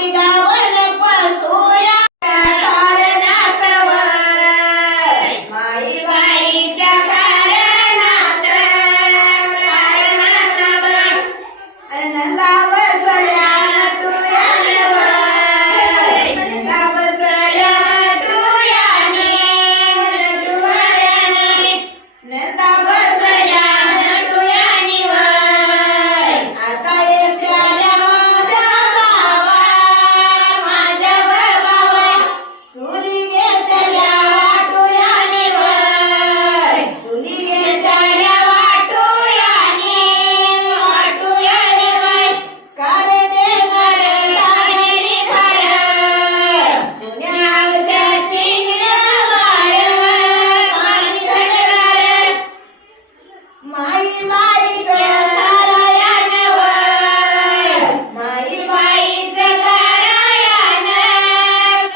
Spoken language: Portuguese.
obrigado.